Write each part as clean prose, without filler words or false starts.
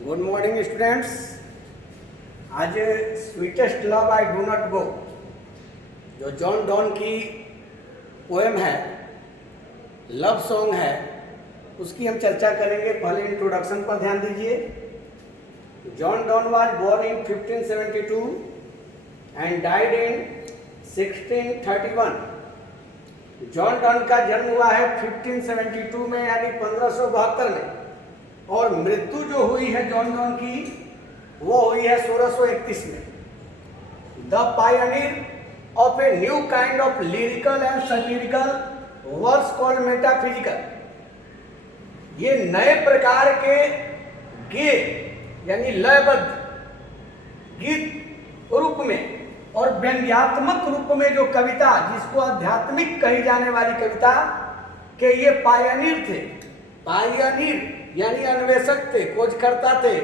Good morning students. आज sweetest love I do not go जो John Donne की poem है, लव सॉन्ग है, उसकी हम चर्चा करेंगे। पहले इंट्रोडक्शन पर ध्यान दीजिए। John Donne was born in 1572 and died in 1631। John Donne का जन्म हुआ है 1572 में, यानी 1572 में, और मृत्यु जो हुई है जॉन डॉन की वो हुई है 1631 में। The pioneer of a new kind of lyrical and satirical works called metaphysical. ये नए प्रकार के गीत यानी लयबद्ध गीत रूप में और व्यंग्यात्मक रूप में जो कविता, जिसको आध्यात्मिक कही जाने वाली कविता के ये पायनियर थे। पायनियर यानी अन्वेषक थे, खोजकर्ता थे,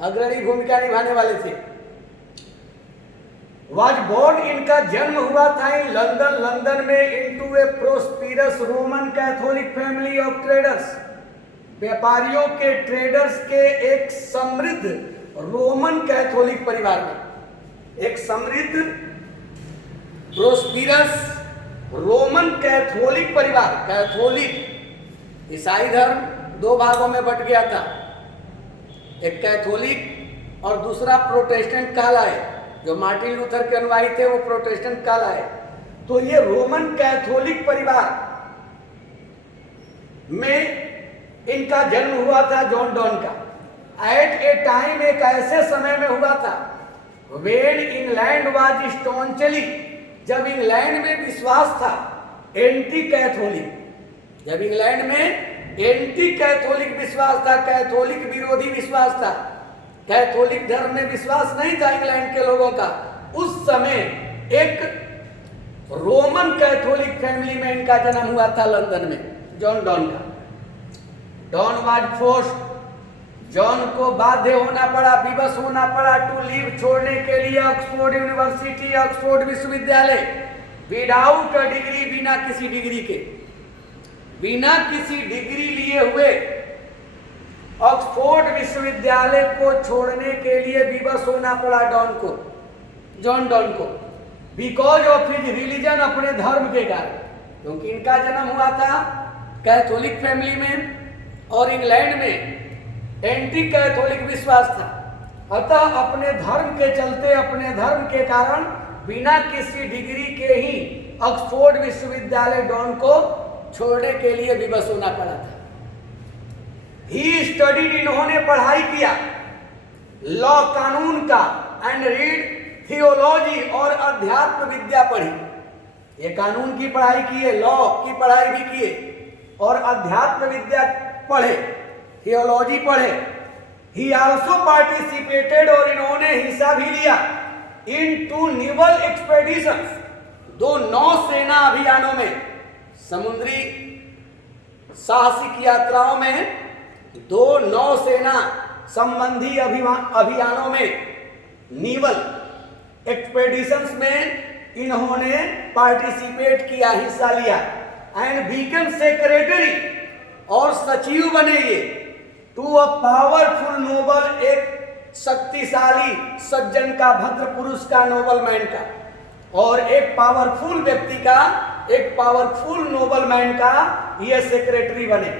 अग्रणी भूमिका निभाने वाले थे। वाज बोर्न, इनका जन्म हुआ था इन लंदन, लंदन में, into a prosperous Roman Catholic family of traders. व्यापारियों के, ट्रेडर्स के एक समृद्ध रोमन कैथोलिक परिवार में, एक समृद्ध प्रोस्पिरस रोमन कैथोलिक परिवार। कैथोलिक ईसाई धर्म दो भागों में बट गया था, एक कैथोलिक और दूसरा प्रोटेस्टेंट कहलाए। जो मार्टिन लूथर के अनुयायी थे वो प्रोटेस्टेंट कहलाए। तो ये रोमन कैथोलिक परिवार में इनका जन्म हुआ था जॉन डॉन का। एट ए टाइम, एक ऐसे समय में हुआ था, वेन इंग्लैंड वाज स्टॉन्चली, जब इंग्लैंड में विश्वास था एंटी कैथोलिक। जब इंग्लैंड में एंटी कैथोलिक विश्वास था, कैथोलिक विरोधी विश्वास था, कैथोलिक धर्म में विश्वास नहीं था इंग्लैंड के लोगों का। उस समय एक रोमन कैथोलिक फैमिली में इनका जन्म हुआ था लंदन में, जॉन डॉन का। डॉन वाज फोर्स्ड, जॉन को बाध्य होना पड़ा, विवश होना पड़ा टू लीव, छोड़ने के लिए ऑक्सफोर्ड यूनिवर्सिटी, ऑक्सफोर्ड विश्वविद्यालय, विदाउट अ डिग्री, बिना किसी डिग्री के, बिना किसी डिग्री लिए हुए ऑक्सफोर्ड विश्वविद्यालय को छोड़ने के लिए विवश होना पड़ा डॉन को, जॉन डॉन को, बिकॉज ऑफ हिज रिलीजन, अपने धर्म के कारण। क्योंकि इनका जन्म हुआ था कैथोलिक फैमिली में और इंग्लैंड में एंटी कैथोलिक विश्वास था। अतः अपने धर्म के चलते, अपने धर्म के कारण, बिना किसी डिग्री के ही ऑक्सफोर्ड विश्वविद्यालय डॉन को छोड़ने के लिए विवश होना पड़ा था। ही स्टडीड, इन्होंने पढ़ाई किया लॉ, कानून का, एंड रीड थियोलॉजी, और अध्यात्म विद्या पढ़ी। ये कानून की पढ़ाई की है, लॉ की पढ़ाई भी किए और अध्यात्म विद्या पढ़े, थियोलॉजी पढ़े। ही आल्सो पार्टिसिपेटेड, और इन्होंने हिस्सा भी लिया इन टू नेवल एक्सपेडिशंस, दो नौसेना अभियानों में, समुद्री साहसिक यात्राओं में, दो नौसेना संबंधी अभियानों में, नेवल एक्सपेडिशंस में इन्होंने पार्टिसिपेट किया, हिस्सा लिया। एंड बिकम सेक्रेटरी, और सचिव बने ये, टू अ पावरफुल नोबल, एक शक्तिशाली सज्जन का, भद्र पुरुष का, नोबल मैन का, और एक पावरफुल व्यक्ति का, एक पावरफुल नोबल मैन का ये सेक्रेटरी बने।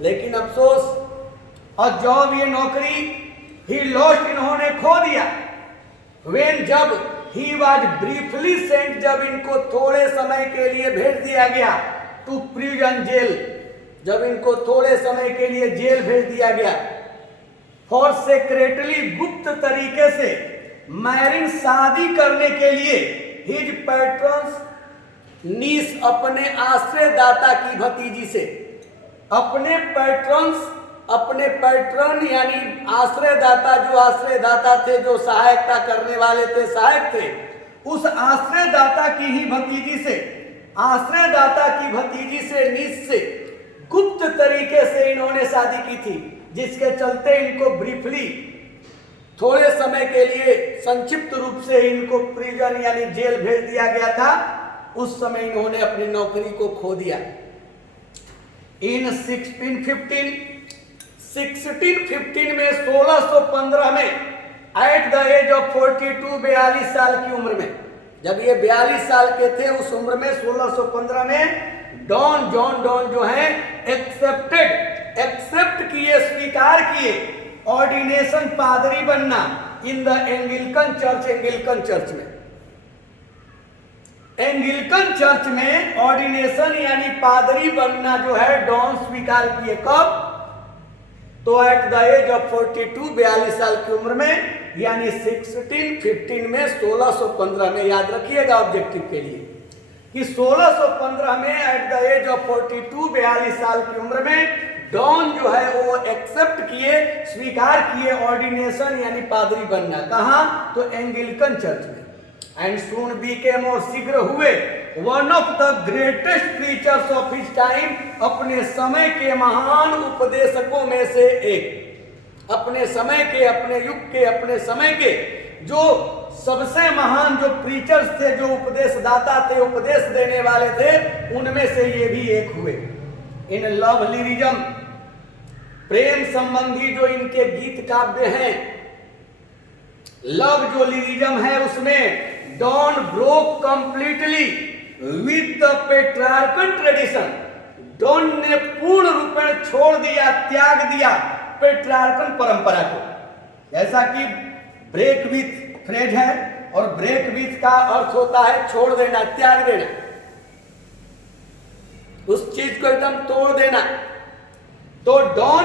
लेकिन अफसोस, और जॉब, ये नौकरी, ही लॉस्ट, इन्होंने खो दिया। वेन, जब, ही वाज ब्रीफली सेंट, जब इनको थोड़े समय के लिए भेज दिया गया, टू प्रिजन, जेल, जब इनको थोड़े समय के लिए जेल भेज दिया गया। फॉर सेक्रेटरी, गुप्त तरीके से मैरिज, शादी करने के लिए, हिज पैट्रन्स नीस, अपने आश्रयदाता की भतीजी से, अपने पैट्रन्स, अपने पैट्रन यानी आश्रयदाता, जो आश्रयदाता थे, जो सहायता करने वाले थे, सहायक थे, उस आश्रयदाता की ही भतीजी से, आश्रयदाता की भतीजी से, नीस से गुप्त तरीके से इन्होंने शादी की थी, जिसके चलते इनको ब्रीफली, थोड़े समय के लिए, संक्षिप्त रूप से इनको प्रिजन यानी जेल भेज दिया गया था। उस समय इन्होंने अपनी नौकरी को खो दिया। इन 1615 1615 में 1615 में एट द एज ऑफ 42 42 साल की उम्र में, जब ये 42 साल के थे उस उम्र में 1615 में डॉन जॉन डॉन जो है एक्सेप्ट किए, स्वीकार किए ऑर्डिनेशन पादरी बनना इन द एंगिलिकन चर्च में। एंगिलिकन चर्च में ऑर्डिनेशन यानी पादरी बनना जो है डॉन स्वीकार किए। कब? तो एट द एज ऑफ 42 42 साल की उम्र में, यानी 1615 में 1615 में, याद रखिएगा ऑब्जेक्टिव के लिए कि 1615 में एट द एज ऑफ 42 42 साल की उम्र में डॉन जो है वो एक्सेप्ट किए, स्वीकार किए ऑर्डिनेशन यानी पादरी बनना। कहां? तो एंगिलिकन चर्च में। एंड सून बीकेम, और शीघ्र हुए, one of the greatest preachers of his time, अपने समय के महान उपदेशकों में से एक। अपने समय के, अपने युग के, अपने समय के जो सबसे महान जो प्रीचर्स थे, जो उपदेशदाता थे, उपदेश देने वाले थे, उनमें से ये भी एक हुए। इन लव लिरिज्म, प्रेम संबंधी जो इनके गीत काव्य हैं, लव जो लिरिज्म है उसमें Donne broke completely with the Petrarchan tradition. Donne ने पूर्ण रूप में छोड़ दिया, त्याग दिया पेट्रार्कन परंपरा को। जैसा कि ब्रेक विथ फ्रेज है, और ब्रेक विथ का अर्थ होता है छोड़ देना, त्याग देना, उस चीज को एकदम तोड़ देना। तो डॉन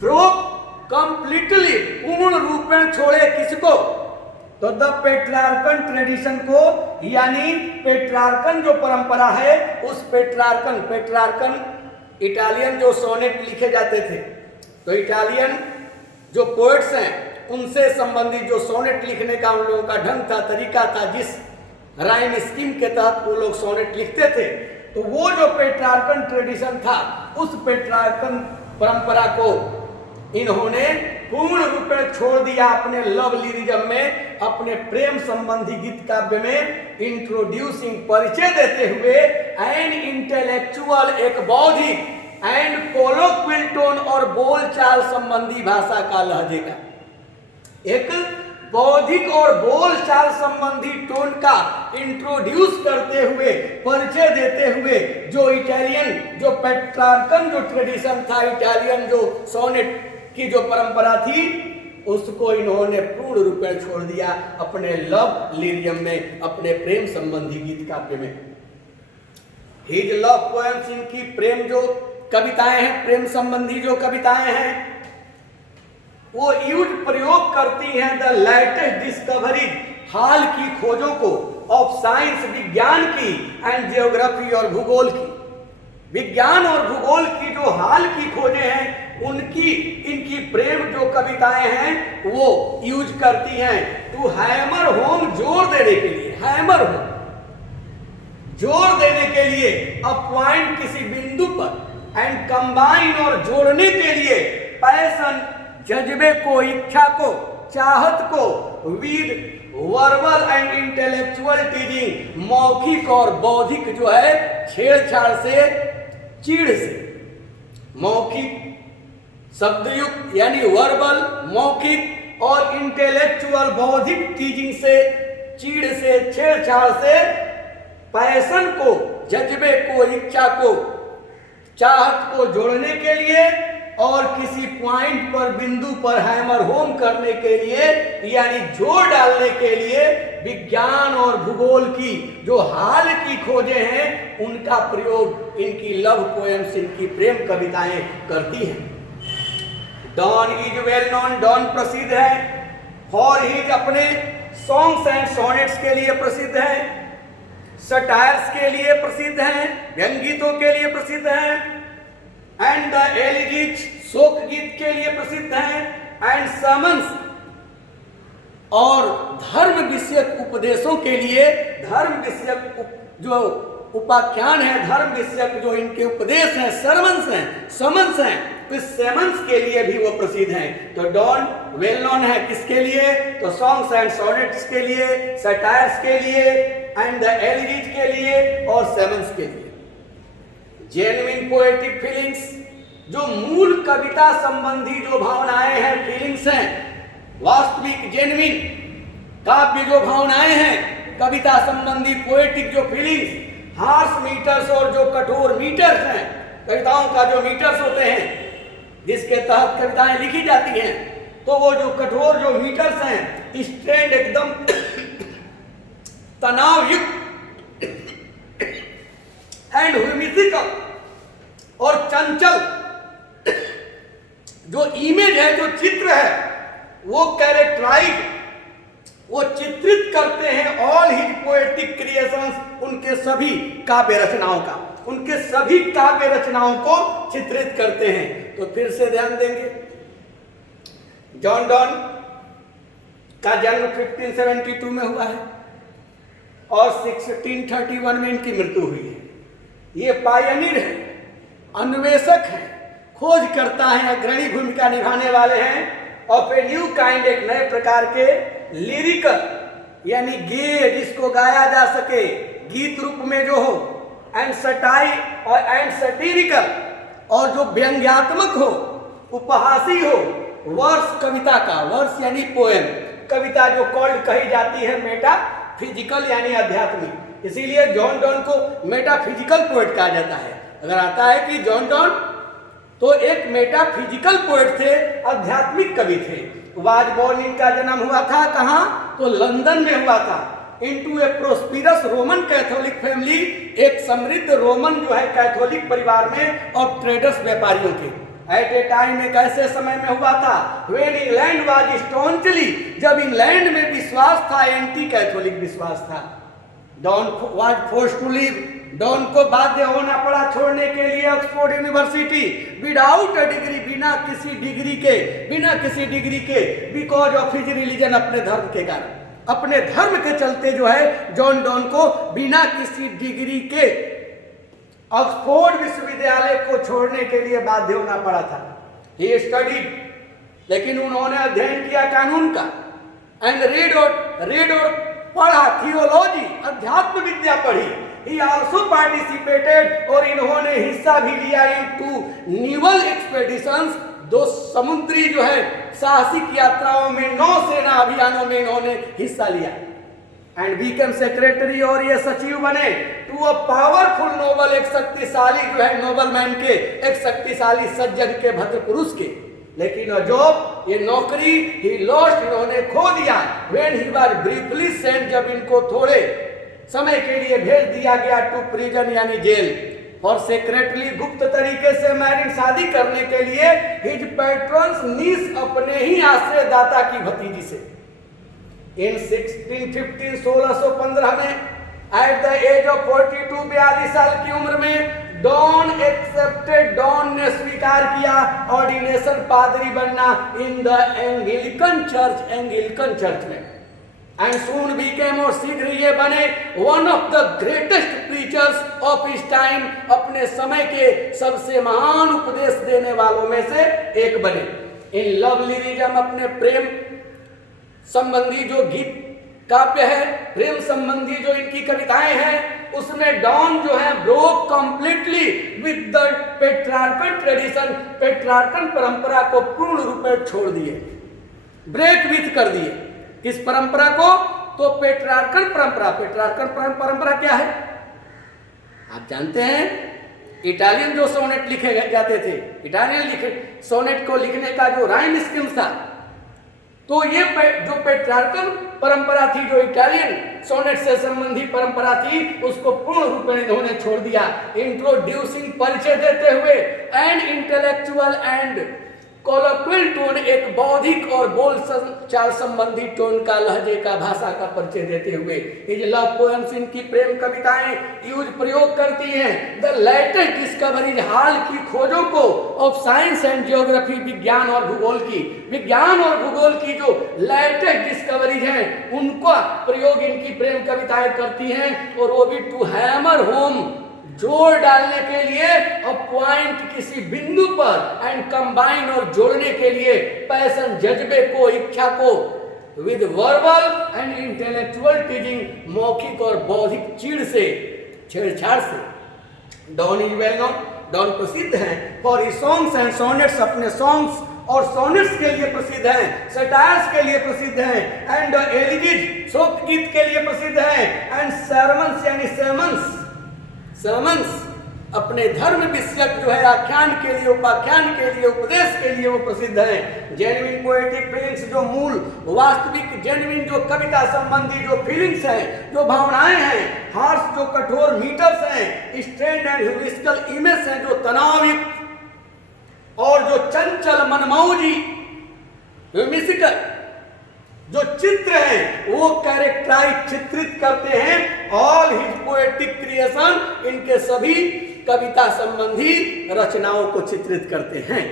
ब्रोक कंप्लीटली, पूर्ण रूप में छोड़े किसको? तो द पेट्रार्कन ट्रेडिशन को, यानी पेट्रार्कन जो परंपरा है उस पेट्रार्कन इटालियन जो सोनेट लिखे जाते थे, तो इटालियन जो पोएट्स हैं उनसे संबंधित जो सोनेट लिखने का उन लोगों का ढंग था, तरीका था, जिस राइम स्कीम के तहत वो लोग सोनेट लिखते थे, तो वो जो पेट्रार्कन ट्रेडिशन था उस पेट्रार्कन परंपरा को इन्होंने पूर्ण रूप में छोड़ दिया। अपने लव लिरिज्म में, अपने प्रेम संबंधी गीत काव्य में इंट्रोड्यूसिंग, परिचय देते हुए, एन इंटेलेक्चुअल, एक बौद्धिक, एंड कोलोक्वियल टोन, और बोलचाल संबंधी भाषा का लहजे का, एक बौद्धिक और बोलचाल संबंधी टोन का इंट्रोड्यूस करते हुए, परिचय देते हुए, जो इटालियन जो पेट्रार्कन जो ट्रेडिशन था, इटालियन जो सोनेट की जो परंपरा थी, उसको इन्होंने पूर्ण रूप में छोड़ दिया अपने लव लिरिज्म में, अपने प्रेम संबंधी गीत काव्य में। हिज लव पोएम्स, इनकी प्रेम जो कविताएं हैं, प्रेम संबंधी जो कविताएं हैं, वो यूज प्रयोग करती हैं द लेटेस्ट डिस्कवरीज, हाल की खोजों को, ऑफ साइंस, विज्ञान की, एंड जियोग्राफी, और भूगोल की। विज्ञान और भूगोल की जो हाल की खोजें हैं, उनकी इनकी प्रेम जो कविताएं हैं वो यूज करती हैं टू हैमर होम, जोर देने के लिए, हैमर होम, जोर देने के लिए, अपॉइंट, किसी बिंदु पर, एंड कंबाइन, और जोड़ने के लिए, पैशन, जज्बे को, इच्छा को, चाहत को, with verbal and intellectual teasing, मौखिक और बौद्धिक जो है छेड़छाड़ से, चीड़ से, मौखिक शब्दयुक्त यानी वर्बल, मौखिक, और इंटेलेक्चुअल बौद्धिक टीजिंग से, चीड़ से, छेड़छाड़ से, पैशन को, जज्बे को, इच्छा को, चाहत को जोड़ने के लिए, और किसी पॉइंट पर, बिंदु पर हैमर होम करने के लिए, यानी जोर डालने के लिए, विज्ञान और भूगोल की जो हाल की खोजें हैं उनका प्रयोग इनकी लव पोएम्स, इनकी प्रेम कविताएं करती हैं। Donne is well known, Donne प्रसिद्ध है फॉर हिज, अपने सॉन्ग्स एंड सोनेट्स के लिए प्रसिद्ध है, सटायर्स के लिए प्रसिद्ध हैं, व्यंगगीतों के लिए प्रसिद्ध हैं, एंड द एलिजीज, शोक गीत के लिए प्रसिद्ध हैं, एंड समन्स, और धर्म विषयक उपदेशों के लिए, धर्म विषयक जो उपाख्यान है, धर्म विषयक जो इनके उपदेश हैं, सरमन्स हैं, समन्स हैं, इस सेमन्स के लिए भी वो प्रसिद्ध हैं। तो डॉन वेल नोन है किसके लिए? तो सॉन्ग्स एंड सोनेट्स के लिए, सटायर्स के लिए, एंड द एलिजीज के लिए, और सेमन्स के लिए। जेन्युइन पोएटिक फीलिंग्स, जो मूल कविता संबंधी जो भावनाएं हैं, फीलिंग्स हैं, वास्तविक जेन्युइन काव्य जो भावनाएं हैं, कविता संबंधी पोएटिक जो फीलिंग्स, हार्श मीटर्स और जो कठोर मीटर्स हैं, कविताओं का जो मीटर्स होते हैं जिसके तहत कविताएं लिखी जाती हैं, तो वो जो कठोर जो मीटर्स हैं, स्ट्रेंड एकदम तनाव युक्त एंड ह्यूमिस्टिकल और चंचल जो इमेज है, जो चित्र है, वो कैरेक्टराइज, वो चित्रित करते हैं ऑल हिज पोएटिक क्रिएशंस, उनके सभी काव्य रचनाओं का, उनके सभी काव्य रचनाओं को चित्रित करते हैं। तो फिर से ध्यान देंगे, जॉन डॉन का जन्म 1572 में हुआ है और 1631 में इनकी मृत्यु हुई है। ये पायनियर है, अन्वेषक है, खोज करता है, अग्रणी भूमिका निभाने वाले हैं ऑफ ए न्यू काइंड, एक नए प्रकार के लिरिकल यानी गेय जिसको गाया जा सके, गीत रूप में जो हो, एंड सटाई और एंड सटीरिकल और जो व्यंग्यात्मक हो, उपहासी हो, वर्स कविता का, वर्स यानी पोएम, कविता जो कॉल्ड कही जाती है मेटाफिजिकल यानी आध्यात्मिक, इसीलिए जॉन डॉन को मेटाफिजिकल पोएट कहा जाता है। अगर आता है कि जॉन डॉन तो एक मेटाफिजिकल पोएट थे, आध्यात्मिक कवि थे। वाजबॉर्न इनका जन्म हुआ था कहाँ? तो लंदन में हुआ था। Into a prosperous Roman Catholic family, एक समृद्ध रोमन जो है कैथोलिक परिवार में और ट्रेडर्स व्यापारियों के। एट ए टाइम एक ऐसे समय में हुआ था व्हेन इंग्लैंड वाज स्टॉन्चली, जब इंग्लैंड में विश्वास था, एंटी कैथोलिक विश्वास था। Donne was forced to leave, Donne को बाध्य होना पड़ा छोड़ने के लिए Oxford University without a degree, बिना किसी डिग्री के, बिकॉज ऑफ हिज रिलीजन, अपने धर्म के कारण, अपने धर्म के चलते जो है जॉन डॉन को बिना किसी डिग्री के ऑक्सफोर्ड विश्वविद्यालय को छोड़ने के लिए बाध्य होना पड़ा था। ही स्टडीड, लेकिन उन्होंने अध्ययन किया कानून का, एंड रीड और पढ़ा थियोलॉजी, अध्यात्म विद्या पढ़ी। ही आल्सो पार्टिसिपेटेड, और इन्होंने हिस्सा भी लिया इनटू नेवल एक्सपेडिशंस, दो समुद्री जो है साहसिक यात्राओं में, नौसेना अभियानों में इन्होंने हिस्सा लिया। एंड बीकम सेक्रेटरी, और ये सचिव बने टू अ पावरफुल नोबल, एक शक्तिशाली जो है नोबल मैन के, एक शक्तिशाली सज्जन के, भद्र पुरुष के। लेकिन जॉब, ये नौकरी, ही लॉस्ट, इन्होंने खो दिया। When he was briefly sent, जब इनको थोड़े समय के लिए भेज दिया गया टू प्रिजन यानी जेल, और सेक्रेटरी गुप्त तरीके से मैरिड, शादी करने के लिए हिज पैट्रन्स नीस, अपने ही आश्रयदाता की भतीजी से। इन 1615 1615 में एट द एज ऑफ 42, 42 साल की उम्र में डॉन एक्सेप्टेड, डॉन ने स्वीकार किया ऑर्डिनेशन, पादरी बनना इन द एंग्लिकन चर्च में। एंड सून बीकेम, और शीघ्र ये बने one of the greatest preachers of his time, अपने समय के सबसे महान उपदेश देने वालों में से एक बने। इन लव लिरिज्म, अपने प्रेम संबंधी जो गीत काव्य है, प्रेम संबंधी जो इनकी कविताएं हैं, उसमें डॉन जो है broke completely with the Petrarchan tradition, Petrarchan परंपरा को पूर्ण रूप में छोड़ दिए, ब्रेक विथ कर दिए। किस परंपरा को? तो पेट्रार्कन परंपरा। पेट्रार्कन परंपरा क्या है आप जानते हैं? इटालियन जो सोनेट लिखे जाते थे, इटालियन सोनेट को लिखने का जो राइम स्कीम था, तो ये जो पेट्रार्कन परंपरा थी, जो इटालियन सोनेट से संबंधी परंपरा थी, उसको पूर्ण रूप में इन्होंने छोड़ दिया। इंट्रोड्यूसिंग, परिचय देते हुए, एंड इंटेलेक्चुअल एंड कोलोक्वियल टोन, एक बौद्धिक और बोल चाल संबंधी टोन का, लहजे का, भाषा का परिचय देते हुए ये लव पोएम्स, इनकी प्रेम कविताएं यूज प्रयोग करती हैं द लेटेस्ट डिस्कवरीज, हाल की खोजों को, ऑफ साइंस एंड जियोग्राफी, विज्ञान और भूगोल की जो लेटेस्ट डिस्कवरीज हैं उनका प्रयोग इनकी प्रेम कविताएं करती हैं। और वो भी टू हैमर होम, जोड़ डालने के लिए, पॉइंट किसी बिंदु पर, एंड कंबाइन, और जोड़ने के लिए पैशन, जज्बे को, इच्छा को, with verbal and intellectual teasing, मौखिक और बौद्धिक चीड़ से, छेड़छाड़ से। Donne is well known, Donne प्रसिद्ध हैं for his songs and sonnets, अपने सॉन्ग्स और सोनेट्स के लिए प्रसिद्ध हैं, सटायर्स के लिए प्रसिद्ध हैं, एंड एलिजीज शोक गीत के लिए प्रसिद्ध हैं, एंड सर्मन्स यानी सर्मन्स अपने धर्म विषयक जो है आख्यान के लिए, उपाख्यान के लिए, उपदेश के लिए वो प्रसिद्ध हैं। जेन्युइन पोएटिक फीलिंग्स, जो मूल वास्तविक जेन्युइन जो कविता संबंधी जो फीलिंग्स हैं, जो भावनाएं हैं, हार्श जो कठोर मीटर्स हैं, स्ट्रेंड एंड ह्यूरिस्टिकल इमेज हैं जो तनावयुक्त, और जो चंचल मनमौजी म्यूजिकल जो चित्र हैं वो कैरेक्टराइज चित्रित करते हैं ऑल हिज पोएटिक क्रिएशन, इनके सभी कविता संबंधी रचनाओं को चित्रित करते हैं।